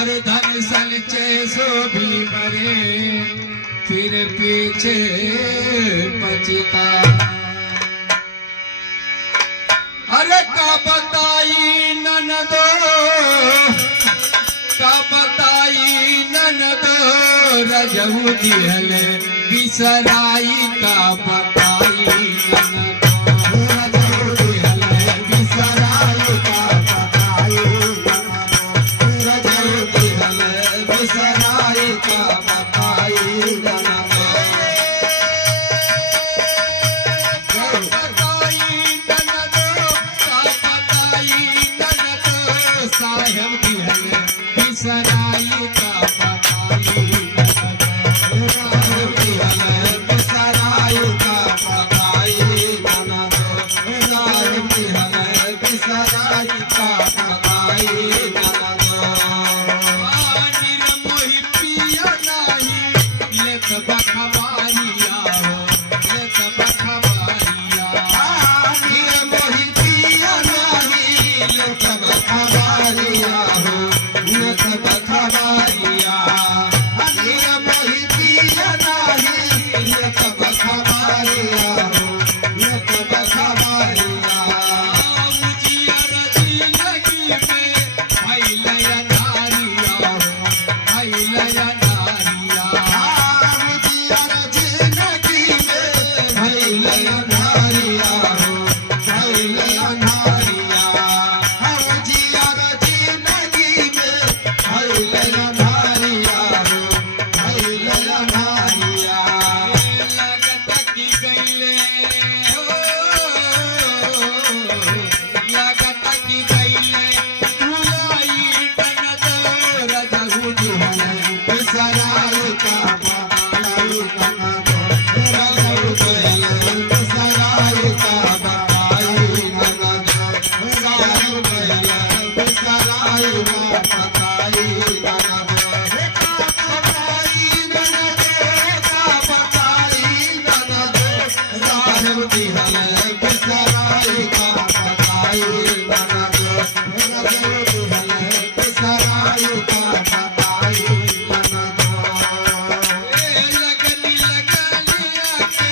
और धन संचय सो भी मरे फिर पीछे पछता। अरे का बताई ननदो, का बताई ननदो, रजऊ दिहल बिसराई का बताई ननदो, रजऊ दिहल बिसराई का बताई ननदो, रजऊ दिहल बिसराई का बताई ननदो। साहेब दिहल बिसराई का बताई ननदो, साहेब दिहल बिसराई का बताई ननदो, साहेब दिहल बिसराई का बताई ननदो। निर्मोही पिया नाही लेत बखवारिया हो, लेत बखवारिया। निर्मोही पिया नाही लेत बखवारिया हो, लेत बखवारिया। निर्मोही पिया नाही लेत बखवारिया हो, लेत बखवारिया। उजियर जिंदगी में भइलया नारिया हो, भइलया नारिया। उजियर जिंदगी में भइलया नारिया हो, भइलया नारिया। उजियर जिंदगी में भइलया नारिया हो, भइलया नारिया। लगत की गइले हो, लगत की गइले भुलाई ननदो, रजऊ दिहल बिसराई का बताई ननदो, रजऊ दिहल बिसराई का बताई ननदो, साहेब दिहल बिसराई का बताई ननदो। का बताई ननदो, का बताई ननदो, साहेब दिहल बिसराई का बताई ननदो, रजऊ दिहल बिसराई का बताई ननदो। लगनी लगनिया के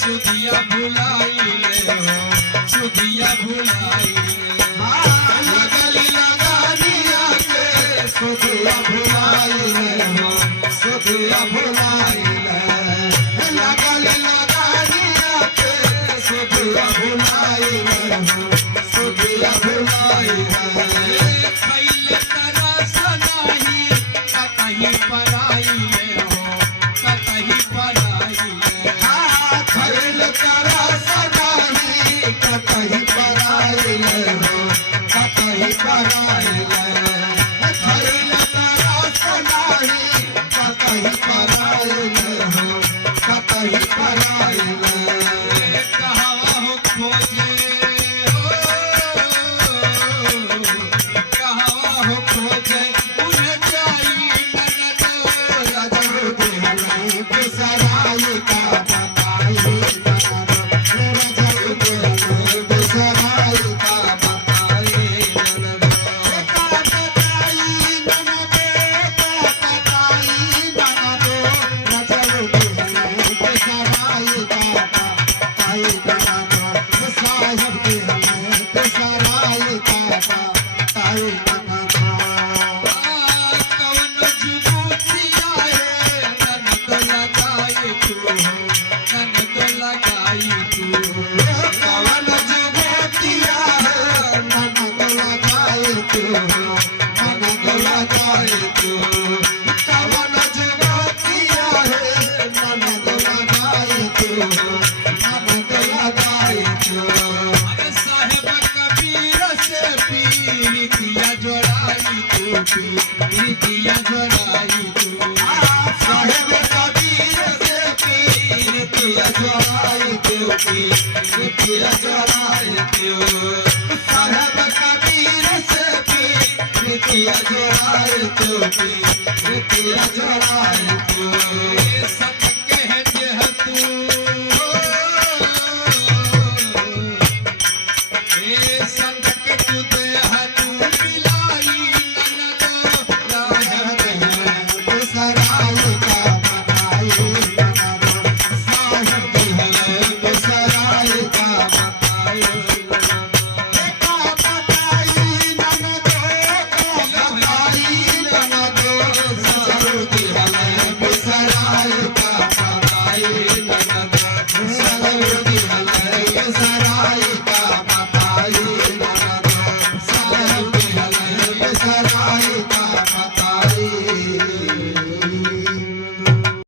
सुधिया भुलाई ले हो, सुधिया भुलाई ले। लगनी लगनिया के सुधिया भुलाई ले हो, सुधिया भुलाई ले। लगनी लगनिया के सुधिया भुलाई ले हो, सुधिया भुलाई ले। खइले तरस नाही कतही पराई ले हो, कतही पराई ले। खइले तरस नाही कतही पराई ले हो, कतही पराई ले। खइले तरस नाही कतही पराई ले हो, कतही पराई ले। कहवा हो खोजे हो, कहवा हो खोजे उन्हें जाई ननदो, रजऊ दिहल बिसराई का बताई ननदो, रजऊ दिहल बिसराई का बताई ननदो। का बताई ननदो, का बताई ननदो, रजऊ दिहल बिसराई का बताई ननदो, साहेब दिहल बिसराई का बताई ननदो। कवन जुबूतिया है ननदो लगाई तू हो, ननदो लगाई तू। कवन जुबूतिया है ननदो लगाई तू हो, ननदो लगाई तू। कवन जुबूतिया है ननदो लगाई तू हो, ननदो लगाई तू। अरे साहेब कबीर से पीरितिया जोड़ाई तू, पीरितिया जोड़ाई तू। साहेब कबीर से पीरितिया जोड़ाई तू, पीरितिया जोड़ाई तू। साहेब कबीर से पीरितिया जोड़ाई तू, पीरितिया जोड़ाई